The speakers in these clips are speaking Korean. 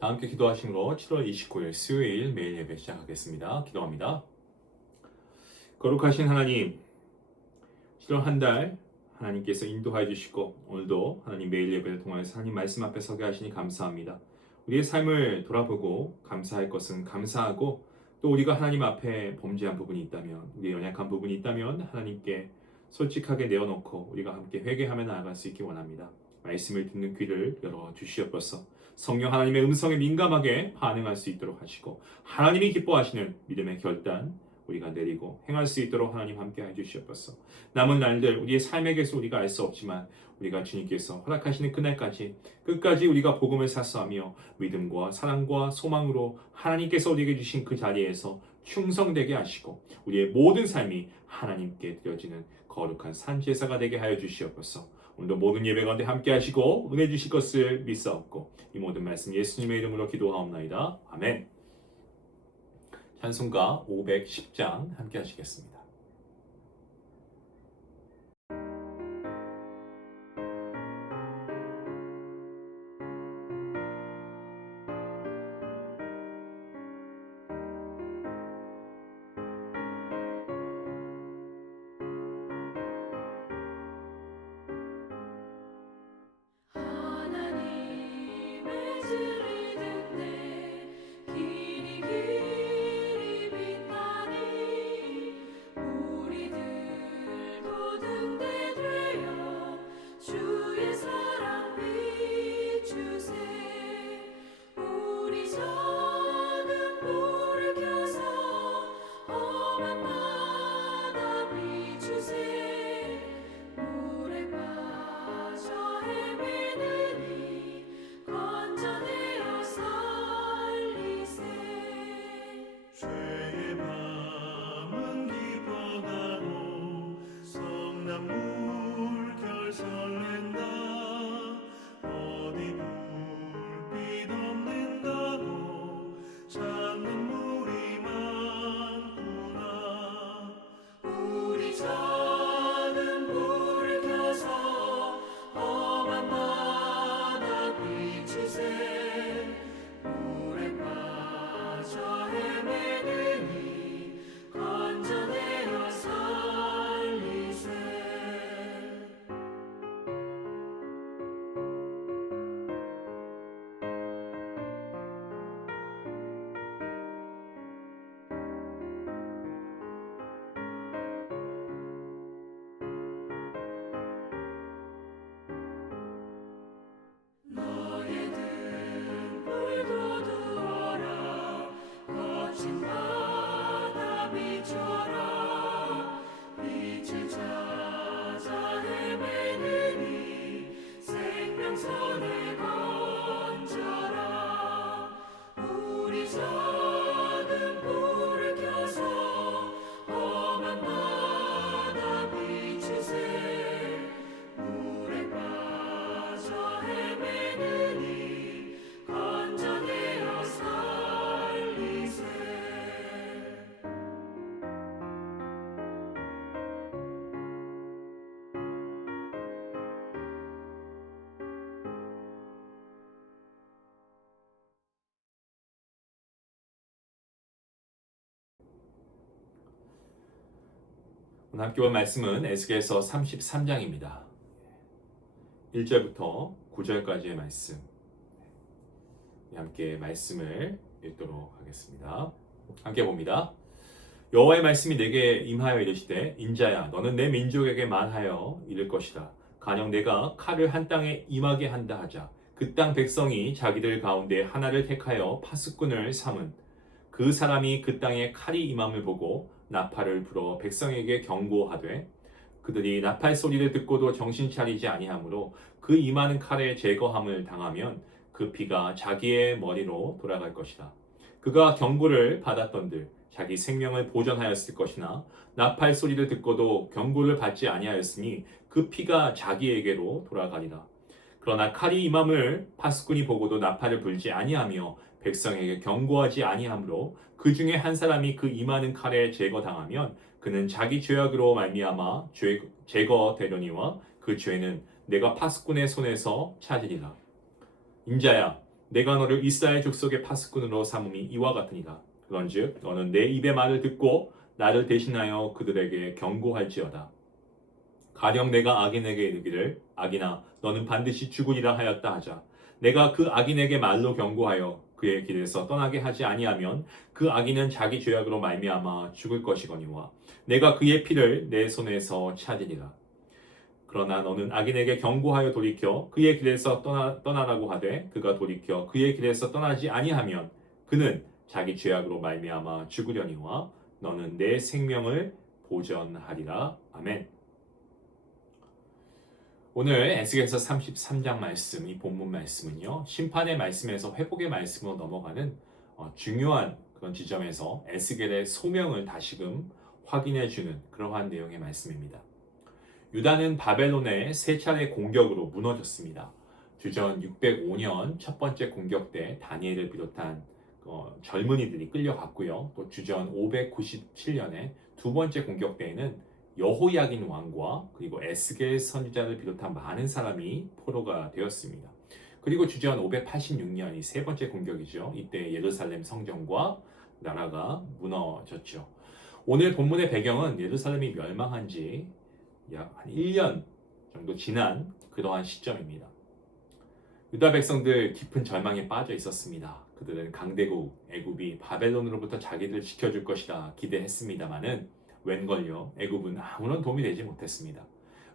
다 함께 기도하심으로 7월 29일 수요일 매일 예배 시작하겠습니다. 기도합니다. 거룩하신 하나님, 7월 한 달 하나님께서 인도하여 주시고 오늘도 하나님 매일 예배를 통해서 하나님 말씀 앞에 서게 하시니 감사합니다. 우리의 삶을 돌아보고 감사할 것은 감사하고 또 우리가 하나님 앞에 범죄한 부분이 있다면 우리의 연약한 부분이 있다면 하나님께 솔직하게 내어놓고 우리가 함께 회개하며 나아갈 수 있기 원합니다. 말씀을 듣는 귀를 열어 주시옵소서. 성령 하나님의 음성에 민감하게 반응할 수 있도록 하시고 하나님이 기뻐하시는 믿음의 결단 우리가 내리고 행할 수 있도록 하나님 함께 해주시옵소서. 남은 날들 우리의 삶에게서 우리가 알 수 없지만 우리가 주님께서 허락하시는 그날까지 끝까지 우리가 복음을 사수하며 믿음과 사랑과 소망으로 하나님께서 우리에게 주신 그 자리에서 충성되게 하시고 우리의 모든 삶이 하나님께 드려지는 거룩한 산제사가 되게 하여 주시옵소서. 오늘도 모든 예배 가운데 함께 하시고 은혜 주실 것을 믿사옵고 이 모든 말씀 예수님의 이름으로 기도하옵나이다. 아멘. 찬송가 510장 함께 하시겠습니다. 하나님의 진리 듣네 길이 길이 빛나니 우리들도 등대 되어 주의 사랑 비추세 우리 작은 불을 켜서 험한 바다 비추세 물에 빠져 헤매느니 건져내어 살리세 죄의 밤은 깊어가고 성난 물결 설렌다 어디 불빛 없는다고 찾는 물이 많구나 우리 작은 불을 켜서 험한 바다 비추세 물에 빠져 헤매느니 건져내어 살리세 너의 등불도 두어라 거친 바다 비춰라 빛을 찾아 헤매느니 생명선을 건져라 우리 작은 불을 켜서 험한 바다 비추세 물에 빠져 헤매느니 건져내어 살리세 오늘 함께 본 말씀은 에스겔서 33장입니다. 1절부터 9절까지의 말씀 함께 말씀을 읽도록 하겠습니다. 함께 봅니다. 여호와의 말씀이 내게 임하여 이르시되 인자야 너는 내 민족에게 말하여 이를 것이다. 가령 내가 칼을 한 땅에 임하게 한다 하자 그 땅 백성이 자기들 가운데 하나를 택하여 파수꾼을 삼은 그 사람이 그 땅에 칼이 임함을 보고 나팔을 불어 백성에게 경고하되 그들이 나팔 소리를 듣고도 정신 차리지 아니하므로 그 임하는 칼의 제거함을 당하면 그 피가 자기의 머리로 돌아갈 것이다. 그가 경고를 받았던들 자기 생명을 보전하였을 것이나 나팔 소리를 듣고도 경고를 받지 아니하였으니 그 피가 자기에게로 돌아가리라. 그러나 칼이 임함을 파수꾼이 보고도 나팔을 불지 아니하며 백성에게 경고하지 아니하므로 그 중에 한 사람이 그 임하는 칼에 제거당하면 그는 자기 죄악으로 말미암아 제거되려니와 그 죄는 내가 파수꾼의 손에서 찾으리라. 인자야 내가 너를 이스라엘 족속의 파수꾼으로 삼음이 이와 같으니라. 그런즉 너는 내 입의 말을 듣고 나를 대신하여 그들에게 경고할지어다. 가령 내가 악인에게 이르기를 악인아 너는 반드시 죽으리라 하였다 하자. 내가 그 악인에게 말로 경고하여 그의 길에서 떠나게 하지 아니하면 그 악인은 자기 죄악으로 말미암아 죽을 것이거니와 내가 그의 피를 내 손에서 찾으리라. 그러나 너는 악인에게 경고하여 돌이켜 그의 길에서 떠나라고 하되 그가 돌이켜 그의 길에서 떠나지 아니하면 그는 자기 죄악으로 말미암아 죽으려니와 너는 내 생명을 보전하리라. 아멘. 오늘 에스겔서 33장 말씀, 이 본문 말씀은요, 심판의 말씀에서 회복의 말씀으로 넘어가는 중요한 그런 지점에서 에스겔의 소명을 다시금 확인해주는 그러한 내용의 말씀입니다. 유다는 바벨론의 세 차례 공격으로 무너졌습니다. 주전 605년 첫 번째 공격 때 다니엘을 비롯한 젊은이들이 끌려갔고요. 또 주전 597년에 두 번째 공격 때에는 여호야긴 왕과 그리고 에스겔 선지자를 비롯한 많은 사람이 포로가 되었습니다. 그리고 주전 586년이 세 번째 공격이죠. 이때 예루살렘 성전과 나라가 무너졌죠. 오늘 본문의 배경은 예루살렘이 멸망한 지 약 한 1년 정도 지난 그러한 시점입니다. 유다 백성들 깊은 절망에 빠져 있었습니다. 그들은 강대국 애굽이 바벨론으로부터 자기들을 지켜줄 것이라 기대했습니다마는 웬걸요, 애굽은 아무런 도움이 되지 못했습니다.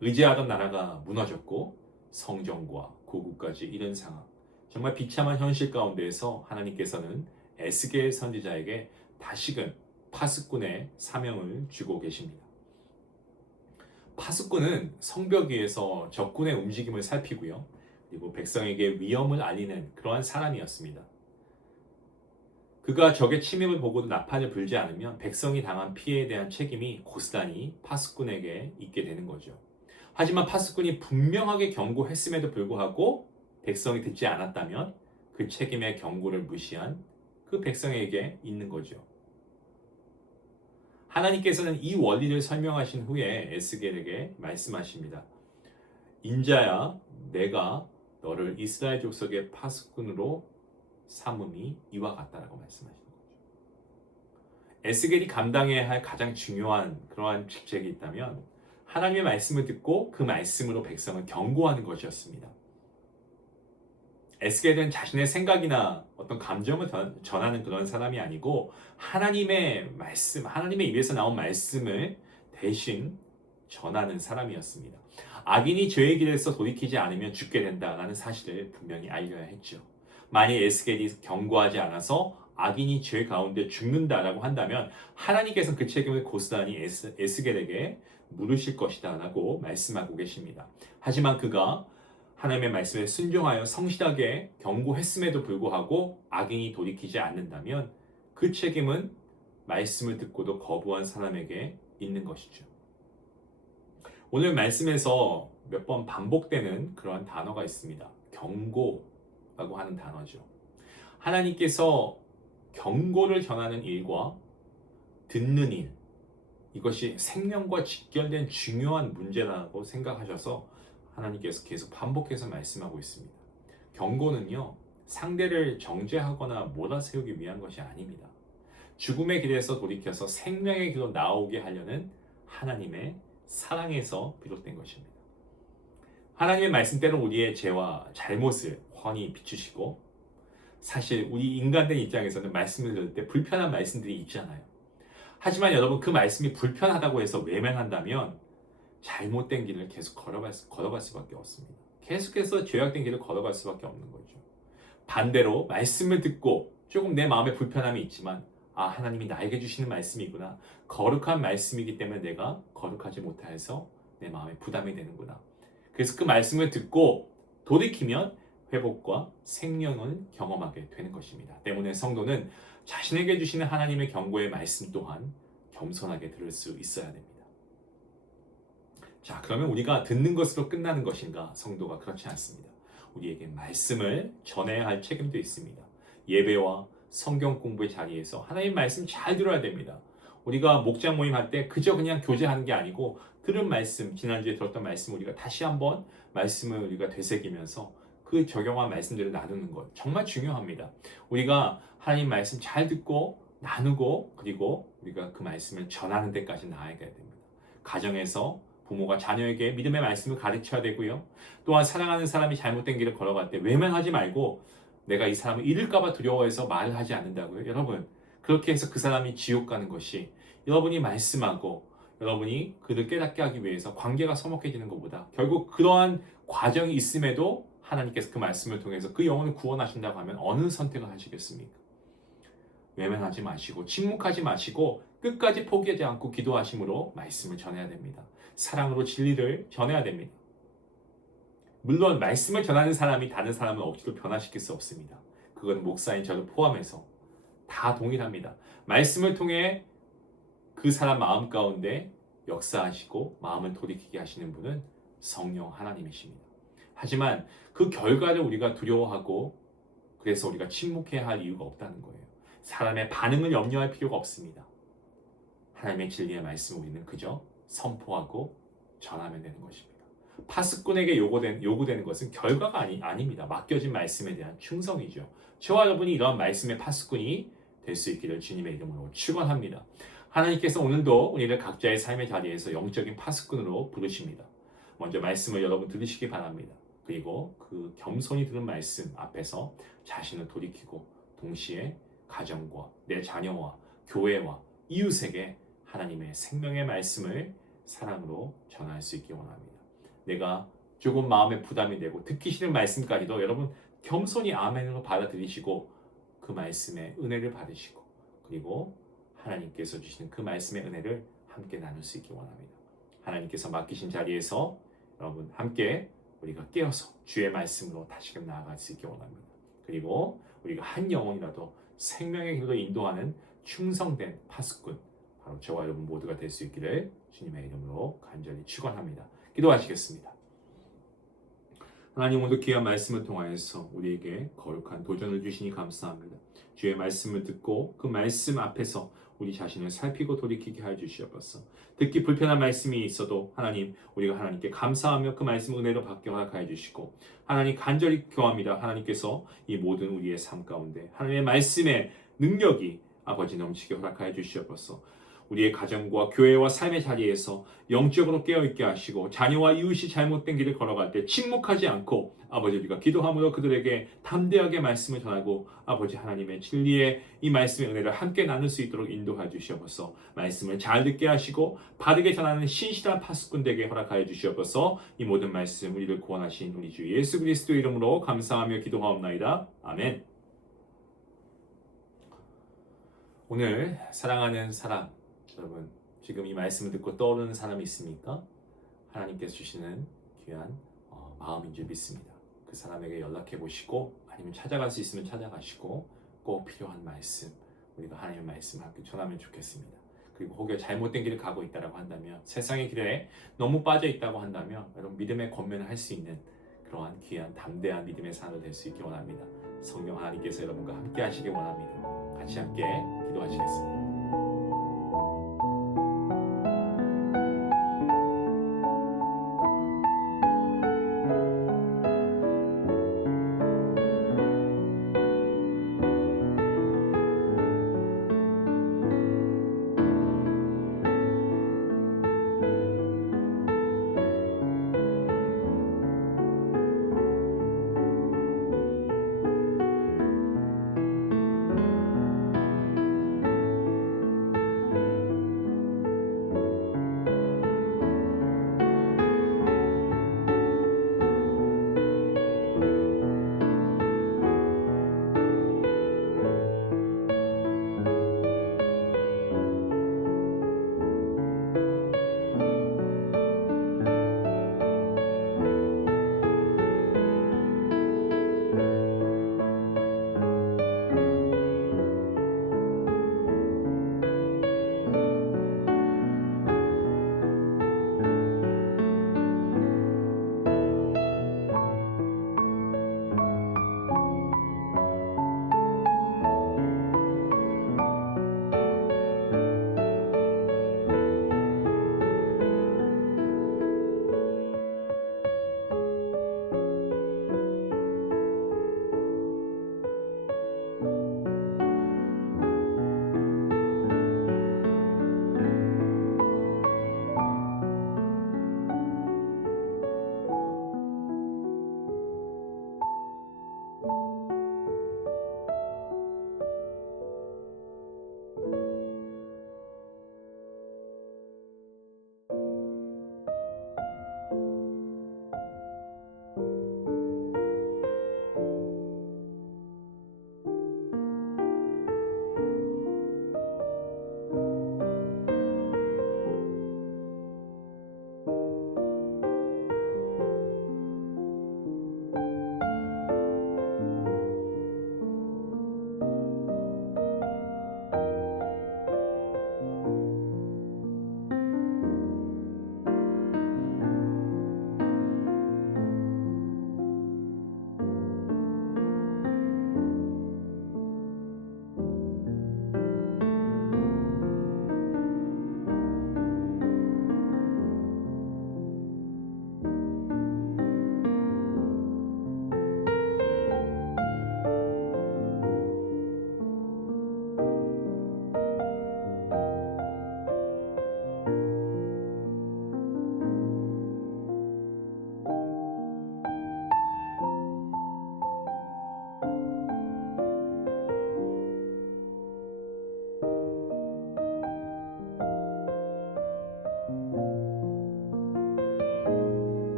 의지하던 나라가 무너졌고 성전과 고국까지 잃은 상황, 정말 비참한 현실 가운데에서 하나님께서는 에스겔 선지자에게 다시금 파수꾼의 사명을 주고 계십니다. 파수꾼은 성벽 위에서 적군의 움직임을 살피고요, 그리고 백성에게 위험을 알리는 그러한 사람이었습니다. 그가 적의 침입을 보고도 나팔을 불지 않으면 백성이 당한 피해에 대한 책임이 고스란히 파수꾼에게 있게 되는 거죠. 하지만 파수꾼이 분명하게 경고했음에도 불구하고 백성이 듣지 않았다면 그 책임의 경고를 무시한 그 백성에게 있는 거죠. 하나님께서는 이 원리를 설명하신 후에 에스겔에게 말씀하십니다. 인자야, 내가 너를 이스라엘 족속의 파수꾼으로 삼음이 이와 같다라고 말씀하시는 거죠. 에스겔이 감당해야 할 가장 중요한 그러한 직책이 있다면 하나님의 말씀을 듣고 그 말씀으로 백성을 경고하는 것이었습니다. 에스겔은 자신의 생각이나 어떤 감정을 전하는 그런 사람이 아니고 하나님의 말씀, 하나님의 입에서 나온 말씀을 대신 전하는 사람이었습니다. 악인이 죄의 길에서 돌이키지 않으면 죽게 된다라는 사실을 분명히 알려야 했죠. 만약 에스겔이 경고하지 않아서 악인이 죄 가운데 죽는다라고 한다면 하나님께서는 그 책임을 고스란히 에스겔에게 물으실 것이다 라고 말씀하고 계십니다. 하지만 그가 하나님의 말씀에 순종하여 성실하게 경고했음에도 불구하고 악인이 돌이키지 않는다면 그 책임은 말씀을 듣고도 거부한 사람에게 있는 것이죠. 오늘 말씀에서 몇 번 반복되는 그러한 단어가 있습니다. 경고라고 하는 단어죠. 하나님께서 경고를 전하는 일과 듣는 일, 이것이 생명과 직결된 중요한 문제라고 생각하셔서 하나님께서 계속 반복해서 말씀하고 있습니다. 경고는요, 상대를 정죄하거나 몰아세우기 위한 것이 아닙니다. 죽음의 길에서 돌이켜서 생명의 길로 나오게 하려는 하나님의 사랑에서 비롯된 것입니다. 하나님의 말씀대로 우리의 죄와 잘못을 훤히 비추시고, 사실 우리 인간된 입장에서는 말씀을 들을 때 불편한 말씀들이 있잖아요. 하지만 여러분, 그 말씀이 불편하다고 해서 외면한다면 잘못된 길을 계속 걸어갈 수밖에 없습니다. 계속해서 죄악된 길을 걸어갈 수밖에 없는 거죠. 반대로 말씀을 듣고 조금 내 마음에 불편함이 있지만 하나님이 나에게 주시는 말씀이구나, 거룩한 말씀이기 때문에 내가 거룩하지 못해서 내 마음에 부담이 되는구나. 그래서 그 말씀을 듣고 돌이키면 회복과 생명을 경험하게 되는 것입니다. 때문에 성도는 자신에게 주시는 하나님의 경고의 말씀 또한 겸손하게 들을 수 있어야 됩니다. 자, 그러면 우리가 듣는 것으로 끝나는 것인가? 성도가 그렇지 않습니다. 우리에게 말씀을 전해야 할 책임도 있습니다. 예배와 성경 공부의 자리에서 하나님 말씀 잘 들어야 됩니다. 우리가 목장 모임 할 때 그저 그냥 교제하는 게 아니고 들은 말씀, 지난주에 들었던 말씀 우리가 다시 한번 말씀을 우리가 되새기면서 그 적용한 말씀들을 나누는 것 정말 중요합니다. 우리가 하나님 말씀 잘 듣고 나누고 그리고 우리가 그 말씀을 전하는 데까지 나아가야 됩니다. 가정에서 부모가 자녀에게 믿음의 말씀을 가르쳐야 되고요. 또한 사랑하는 사람이 잘못된 길을 걸어갈 때 외면하지 말고 내가 이 사람을 잃을까봐 두려워해서 말을 하지 않는다고요. 여러분, 그렇게 해서 그 사람이 지옥 가는 것이 여러분이 말씀하고 여러분이 그를 깨닫게 하기 위해서 관계가 서먹해지는 것보다 결국 그러한 과정이 있음에도 하나님께서 그 말씀을 통해서 그 영혼을 구원하신다고 하면 어느 선택을 하시겠습니까? 외면하지 마시고 침묵하지 마시고 끝까지 포기하지 않고 기도하심으로 말씀을 전해야 됩니다. 사랑으로 진리를 전해야 됩니다. 물론 말씀을 전하는 사람이 다른 사람을 억지로 변화시킬 수 없습니다. 그건 목사인 저를 포함해서 다 동일합니다. 말씀을 통해 그 사람 마음 가운데 역사하시고 마음을 돌이키게 하시는 분은 성령 하나님이십니다. 하지만 그 결과를 우리가 두려워하고 그래서 우리가 침묵해야 할 이유가 없다는 거예요. 사람의 반응을 염려할 필요가 없습니다. 하나님의 진리의 말씀을 우리는 그저 선포하고 전하면 되는 것입니다. 파수꾼에게 요구되는 것은 결과가 아닙니다. 맡겨진 말씀에 대한 충성이죠. 저와 여러분이 이러한 말씀의 파수꾼이 될 수 있기를 주님의 이름으로 축원합니다. 하나님께서 오늘도 우리를 각자의 삶의 자리에서 영적인 파수꾼으로 부르십니다. 먼저 말씀을 여러분 들으시기 바랍니다. 그리고 그 겸손히 들은 말씀 앞에서 자신을 돌이키고 동시에 가정과 내 자녀와 교회와 이웃에게 하나님의 생명의 말씀을 사랑으로 전할 수 있기 원합니다. 내가 조금 마음에 부담이 되고 듣기 싫은 말씀까지도 여러분 겸손히 아멘으로 받아들이시고 그 말씀의 은혜를 받으시고 그리고 하나님께서 주시는 그 말씀의 은혜를 함께 나눌 수 있기 원합니다. 하나님께서 맡기신 자리에서 여러분 함께 우리가 깨어서 주의 말씀으로 다시금 나아갈 수 있기 원합니다. 그리고 우리가 한 영혼이라도 생명의 길로 인도하는 충성된 파수꾼 바로 저와 여러분 모두가 될 수 있기를 주님의 이름으로 간절히 축원합니다. 기도하시겠습니다. 하나님, 오늘 귀한 말씀을 통하여서 우리에게 거룩한 도전을 주시니 감사합니다. 주의 말씀을 듣고 그 말씀 앞에서 우리 자신을 살피고 돌이키게 하여 주시옵소서. 듣기 불편한 말씀이 있어도 하나님, 우리가 하나님께 감사하며 그 말씀 은혜로 받게 허락하여 주시고 하나님 간절히 기도합니다. 하나님께서 이 모든 우리의 삶 가운데 하나님의 말씀의 능력이 아버지 넘치게 허락하여 주시옵소서. 우리의 가정과 교회와 삶의 자리에서 영적으로 깨어있게 하시고 자녀와 이웃이 잘못된 길을 걸어갈 때 침묵하지 않고 아버지 우리가 기도함으로 그들에게 담대하게 말씀을 전하고 아버지 하나님의 진리의 이 말씀의 은혜를 함께 나눌 수 있도록 인도하여 주시옵소서. 말씀을 잘 듣게 하시고 바르게 전하는 신실한 파수꾼 되게 허락하여 주시옵소서. 이 모든 말씀 우리를 구원하신 우리 주 예수 그리스도 이름으로 감사하며 기도하옵나이다. 아멘. 오늘 사랑하는 사람 여러분, 지금 이 말씀을 듣고 떠오르는 사람이 있습니까? 하나님께서 주시는 귀한 마음인 줄 믿습니다. 그 사람에게 연락해 보시고 아니면 찾아갈 수 있으면 찾아가시고 꼭 필요한 말씀, 우리가 하나님의 말씀을 함께 전하면 좋겠습니다. 그리고 혹여 잘못된 길을 가고 있다고 한다면 세상의 길에 너무 빠져 있다고 한다면 여러분 믿음의 권면을 할 수 있는 그러한 귀한 담대한 믿음의 사람을 될 수 있기 원합니다. 성령 하나님께서 여러분과 함께 하시기 원합니다. 같이 함께 기도하시겠습니다.